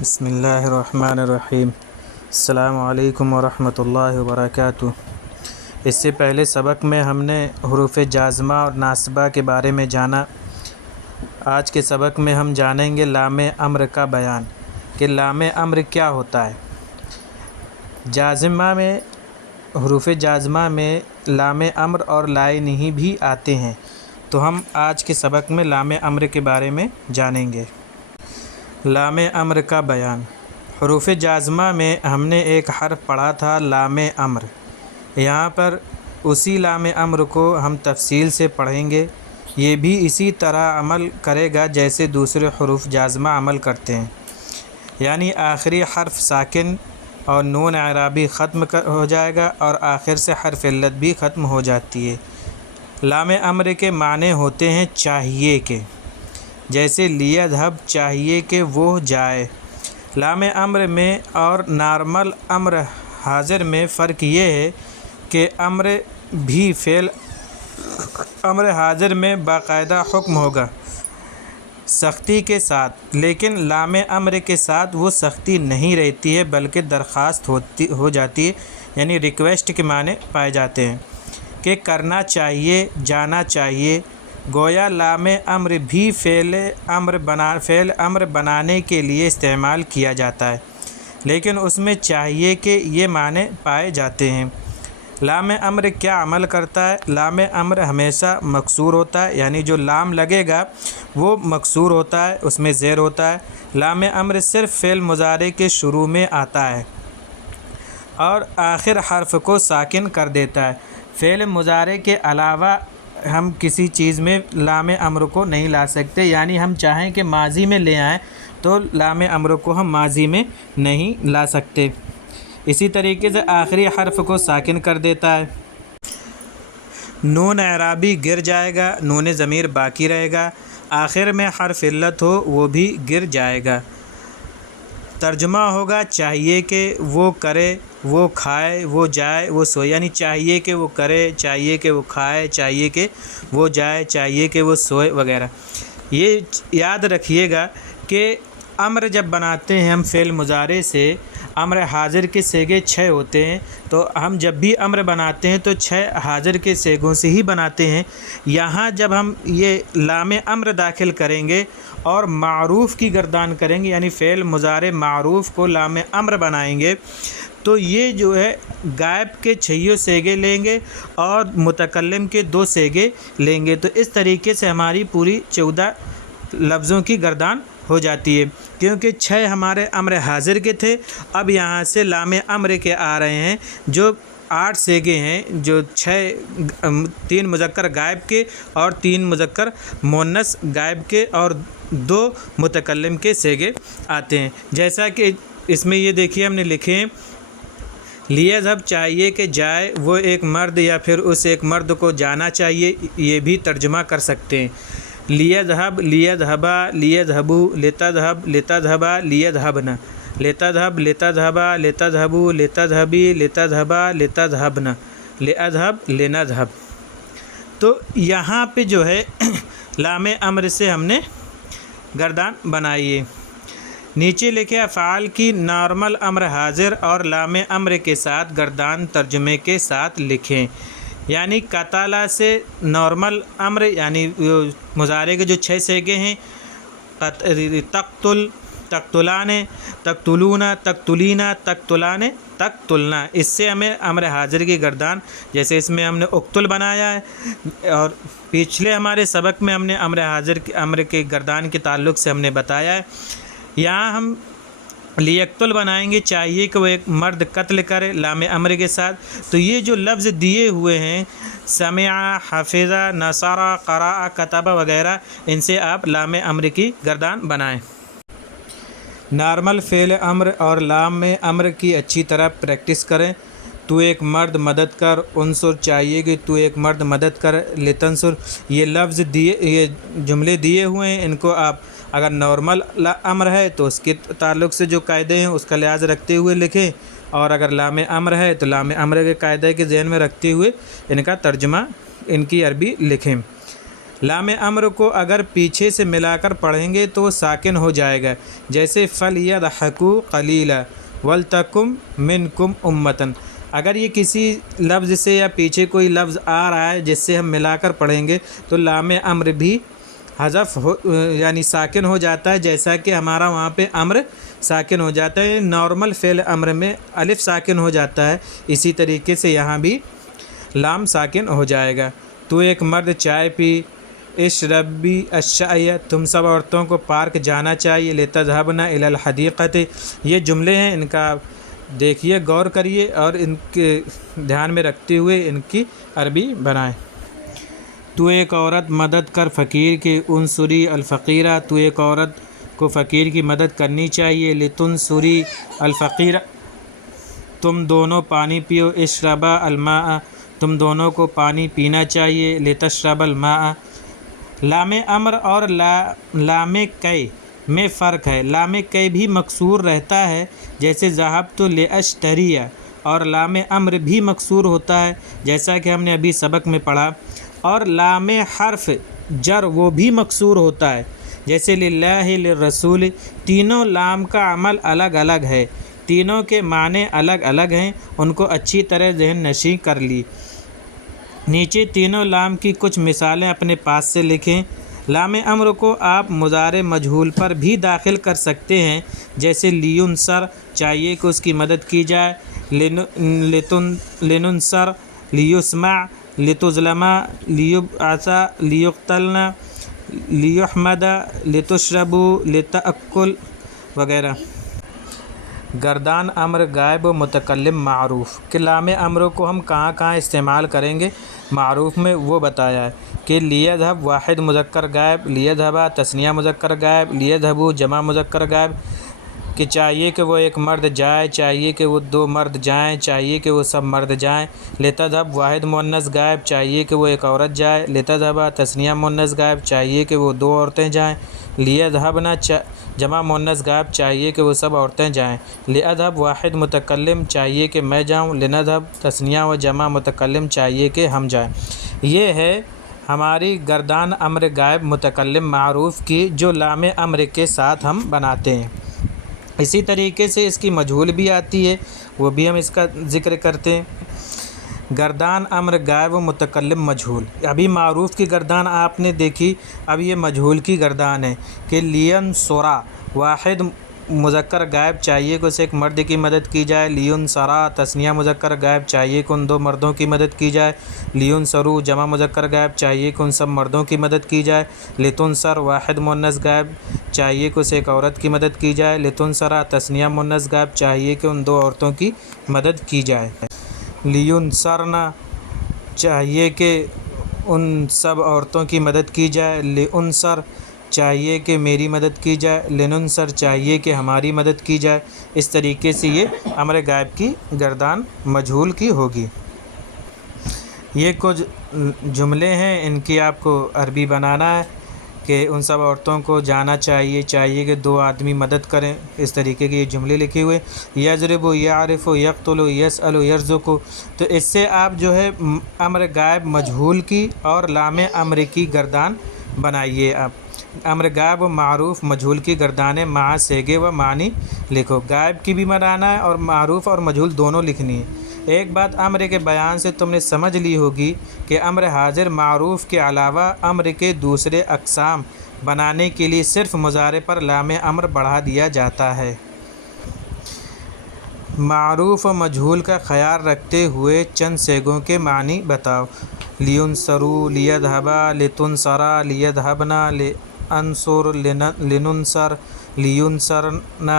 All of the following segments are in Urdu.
بسم اللہ الرحمن الرحیم۔ السلام علیکم ورحمۃ اللہ وبرکاتہ۔ اس سے پہلے سبق میں ہم نے حروف جازمہ اور ناصبہ کے بارے میں جانا۔ آج کے سبق میں ہم جانیں گے لام امر کا بیان کہ لام امر کیا ہوتا ہے۔ جازمہ میں حروف جازمہ میں لام امر اور لائنہ بھی آتے ہیں، تو ہم آج کے سبق میں لام امر کے بارے میں جانیں گے۔ لام امر کا بیان۔ حروف جازمہ میں ہم نے ایک حرف پڑھا تھا لام امر، یہاں پر اسی لام امر کو ہم تفصیل سے پڑھیں گے۔ یہ بھی اسی طرح عمل کرے گا جیسے دوسرے حروف جازمہ عمل کرتے ہیں، یعنی آخری حرف ساکن اور نون اعرابی ختم ہو جائے گا اور آخر سے حرف علت بھی ختم ہو جاتی ہے۔ لام امر کے معنی ہوتے ہیں چاہیے کہ، جیسے لیذھب چاہیے کہ وہ جائے۔ لام امر میں اور نارمل امر حاضر میں فرق یہ ہے کہ امر بھی فعل امر حاضر میں باقاعدہ حکم ہوگا سختی کے ساتھ، لیکن لام امر کے ساتھ وہ سختی نہیں رہتی ہے بلکہ درخواست ہو جاتی ہے، یعنی ریکویسٹ کے معنی پائے جاتے ہیں کہ کرنا چاہیے، جانا چاہیے۔ گویا لام امر بھی فعل امر بنانے کے لیے استعمال کیا جاتا ہے، لیکن اس میں چاہیے کہ یہ معنی پائے جاتے ہیں۔ لام امر کیا عمل کرتا ہے؟ لام امر ہمیشہ مکسور ہوتا ہے، یعنی جو لام لگے گا وہ مکسور ہوتا ہے، اس میں زیر ہوتا ہے۔ لام امر صرف فعل مضارع کے شروع میں آتا ہے اور آخر حرف کو ساکن کر دیتا ہے۔ فعل مضارع کے علاوہ ہم کسی چیز میں لام امر کو نہیں لا سکتے، یعنی ہم چاہیں کہ ماضی میں لے آئیں تو لام امر کو ہم ماضی میں نہیں لا سکتے۔ اسی طریقے سے آخری حرف کو ساکن کر دیتا ہے۔ نون اعرابی گر جائے گا، نون ضمیر باقی رہے گا، آخر میں حرف علت ہو وہ بھی گر جائے گا۔ ترجمہ ہوگا چاہیے کہ وہ کرے، وہ کھائے، وہ جائے، وہ سوئے، یعنی چاہیے کہ وہ کرے، چاہیے کہ وہ کھائے، چاہیے کہ وہ جائے، چاہیے کہ وہ سوئے وغیرہ۔ یہ یاد رکھیے گا کہ امر جب بناتے ہیں ہم فعل مضارع سے، امر حاضر کے صیغے 6 ہوتے ہیں، تو ہم جب بھی امر بناتے ہیں تو 6 حاضر کے صیغوں سے ہی بناتے ہیں۔ یہاں جب ہم یہ لام امر داخل کریں گے اور معروف کی گردان کریں گے، یعنی فعل مضارع معروف کو لام امر بنائیں گے، تو یہ جو ہے غائب کے 6 صیغے لیں گے اور متکلم کے 2 صیغے لیں گے، تو اس طریقے سے ہماری پوری 14 لفظوں کی گردان ہو جاتی ہے۔ کیونکہ 6 ہمارے امر حاضر کے تھے، اب یہاں سے لام امر کے آ رہے ہیں جو 8 صیغے ہیں، جو 3 مذکر غائب کے اور 3 مذکر مؤنث غائب کے اور 2 متکلم کے صیغے آتے ہیں۔ جیسا کہ اس میں یہ دیکھیے ہم نے لکھے ہیں لیذھب چاہیے کہ جائے، وہ ایک مرد یا پھر اس ایک مرد کو جانا چاہیے، یہ بھی ترجمہ کر سکتے ہیں۔ لیذھب، لیذھبا، لیذھبوا، لتذھب، لتذھبا، لیذھبن، لتذھب، لتذھبا، لتذھبوا، لتذھبی، لتذھبا، لتذھبن، لاذھب، لنذھب۔ تو یہاں پہ جو ہے لام امر سے ہم نے گردان بنائی ہے۔ نیچے لکھے افعال کی نارمل امر حاضر اور لام امر کے ساتھ گردان ترجمے کے ساتھ لکھیں، یعنی قتل سے نارمل امر، یعنی مضارع کے جو 6 صیغے ہیں، تقتل، تقتلان، تقتلون، تقتلین، تقتلان، تقتلنا، اس سے ہمیں امر حاضر کی گردان، جیسے اس میں ہم نے اقتل بنایا ہے اور پچھلے ہمارے سبق میں ہم نے امر کے گردان کے تعلق سے ہم نے بتایا ہے۔ یہاں ہم لیقتل بنائیں گے، چاہیے کہ وہ ایک مرد قتل کرے لام امر کے ساتھ۔ تو یہ جو لفظ دیے ہوئے ہیں سمع، حفظ، نصر، قرأ، کتب وغیرہ، ان سے آپ لام امر کی گردان بنائیں۔ نارمل فعل امر اور لام امر کی اچھی طرح پریکٹس کریں۔ تو ایک مرد مدد کر، انصر چاہیے کہ تو ایک مرد مدد کر، لتنصر، یہ لفظ یہ جملے دیے ہوئے ہیں، ان کو آپ اگر نارمل امر ہے تو اس کے تعلق سے جو قاعدے ہیں اس کا لحاظ رکھتے ہوئے لکھیں، اور اگر لام امر ہے تو لام امر کے قاعدے کے ذہن میں رکھتے ہوئے ان کا ترجمہ، ان کی عربی لکھیں۔ لام امر کو اگر پیچھے سے ملا کر پڑھیں گے تو وہ ساکن ہو جائے گا، جیسے فَلْيَضْحَكُوا قَلِيلًا وَلْتَكُن مِّنكُمْ أُمَّةٌ۔ اگر یہ کسی لفظ سے یا پیچھے کوئی لفظ آ رہا ہے جس سے ہم ملا کر پڑھیں گے تو لام امر بھی حذف ہو یعنی ساکن ہو جاتا ہے، جیسا کہ ہمارا وہاں پہ امر ساکن ہو جاتا ہے۔ نارمل فعل امر میں الف ساکن ہو جاتا ہے، اسی طریقے سے یہاں بھی لام ساکن ہو جائے گا۔ تو ایک مرد چائے پی، اشربی الشائی، تم سب عورتوں کو پارک جانا چاہیے، لتذهبن الی الحدیقۃ۔ یہ جملے ہیں، ان کا دیکھیے، غور کریے اور ان کے دھیان میں رکھتے ہوئے ان کی عربی بنائیں۔ تو ایک عورت مدد کر فقیر کی، انصری الفقیرہ، تو ایک عورت کو فقیر کی مدد کرنی چاہیے، لتنصری الفقیر، تم دونوں پانی پیو، اشربا الماء، تم دونوں کو پانی پینا چاہیے، لتشرب الماء۔ لام امر اور لام کی میں فرق ہے۔ لام کی بھی مکسور رہتا ہے، جیسے ذهبت لاشتری، اور لام امر بھی مکسور ہوتا ہے، جیسا کہ ہم نے ابھی سبق میں پڑھا، اور لام حرف جر وہ بھی مکسور ہوتا ہے، جیسے للہ، للرسول۔ تینوں لام کا عمل الگ الگ ہے، تینوں کے معنی الگ الگ ہیں، ان کو اچھی طرح ذہن نشین کر لی۔ نیچے تینوں لام کی کچھ مثالیں اپنے پاس سے لکھیں۔ لام امر کو آپ مضارع مجہول پر بھی داخل کر سکتے ہیں، جیسے لینصر، چاہیے کہ اس کی مدد کی جائے، لننصر، لیسمع، لتظلم، لیبعث، لیقتلن، لیحمد، لتشرب، لتأکل وغیرہ۔ گردان امر غائب و متکلم معروف کہ لام امر کو ہم کہاں کہاں استعمال کریں گے معروف میں، وہ بتایا ہے کہ لیذهب واحد مذکر غائب، لیذهبا تثنیہ مذکر غائب، لیذهبوا جمع مذکر غائب، کہ چاہیے کہ وہ ایک مرد جائے، چاہیے کہ وہ دو مرد جائیں، چاہیے کہ وہ سب مرد جائیں۔ لتذهب واحد مؤنث غائب، چاہیے کہ وہ ایک عورت جائے۔ لتذهبا تثنیہ مؤنث غائب، چاہیے کہ وہ دو عورتیں جائیں۔ لیذهبن جمع مؤنث غائب، چاہیے کہ وہ سب عورتیں جائیں۔ لیذهب واحد متکلم، چاہیے کہ میں جاؤں۔ لنذهب تثنیہ و جمع متکلم، چاہیے کہ ہم جائیں۔ یہ ہے ہماری گردان امر غائب متکلم معروف کی، جو لام امر کے ساتھ ہم بناتے ہیں۔ اسی طریقے سے اس کی مجہول بھی آتی ہے، وہ بھی ہم اس کا ذکر کرتے ہیں۔ گردان امر غائب و متکلم مجہول، ابھی معروف کی گردان آپ نے دیکھی، اب یہ مجہول کی گردان ہے کہ لینصرا واحد مذکر غائب، چاہیے کہ اسے ایک مرد کی مدد کی جائے۔ لینصرا تثنیہ مذکر غائب، چاہیے کہ ان دو مردوں کی مدد کی جائے۔ لینصروا جمع مذکر غائب، چاہیے کہ ان سب مردوں کی مدد کی جائے۔ لتنصر واحد مؤنث غائب، چاہیے کہ اسے ایک عورت کی مدد کی جائے۔ لتنصرا تثنیہ مؤنث غائب، چاہیے کہ ان دو عورتوں کی مدد کی جائے۔ لینصرنا، چاہیے کہ ان سب عورتوں کی مدد کی جائے۔ لانصر، چاہیے کہ میری مدد کی جائے۔ لننصر، چاہیے کہ ہماری مدد کی جائے۔ اس طریقے سے یہ امر غائب کی گردان مجہول کی ہوگی۔ یہ کچھ جملے ہیں، ان کی آپ کو عربی بنانا ہے کہ ان سب عورتوں کو جانا چاہیے، چاہیے کہ دو آدمی مدد کریں، اس طریقے کے یہ جملے لکھے ہوئے۔ یضرب، یعرف، یقتل، یسأل، یرزق، تو اس سے آپ جو ہے امر غائب مجہول کی اور لام امر کی گردان بنائیے۔ آپ امر غائب و معروف مجہول کی گردانیں مع صیغے و معنی لکھو۔ غائب کی بھی بنانا ہے اور معروف اور مجہول دونوں لکھنی ہے۔ ایک بات امر کے بیان سے تم نے سمجھ لی ہوگی کہ امر حاضر معروف کے علاوہ امر کے دوسرے اقسام بنانے کے لیے صرف مضارع پر لام امر بڑھا دیا جاتا ہے۔ معروف و مجہول کا خیال رکھتے ہوئے چند صیغوں کے معنی بتاؤ۔ لینصروا، لیذهبا، لتنصرا، لیذهبن، لانصر، لننصر، لینصرن،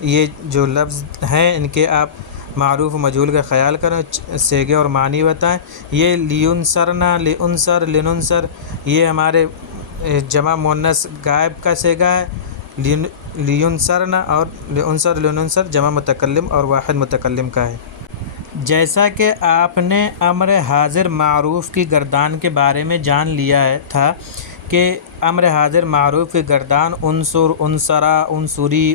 یہ جو لفظ ہیں ان کے آپ معروف و مجہول کا خیال کریں، صیغے اور معنی بتائیں۔ یہ لینصرن، لانصر، لننصر، یہ ہمارے جمع مؤنث غائب کا صیغہ ہے۔ لینصرن اور لانصر، لننصر جمع متکلم اور واحد متکلم کا ہے۔ جیسا کہ آپ نے امر حاضر معروف کی گردان کے بارے میں جان لیا تھا کہ امر حاضر معروف کی گردان انصر، انصرا، انصری،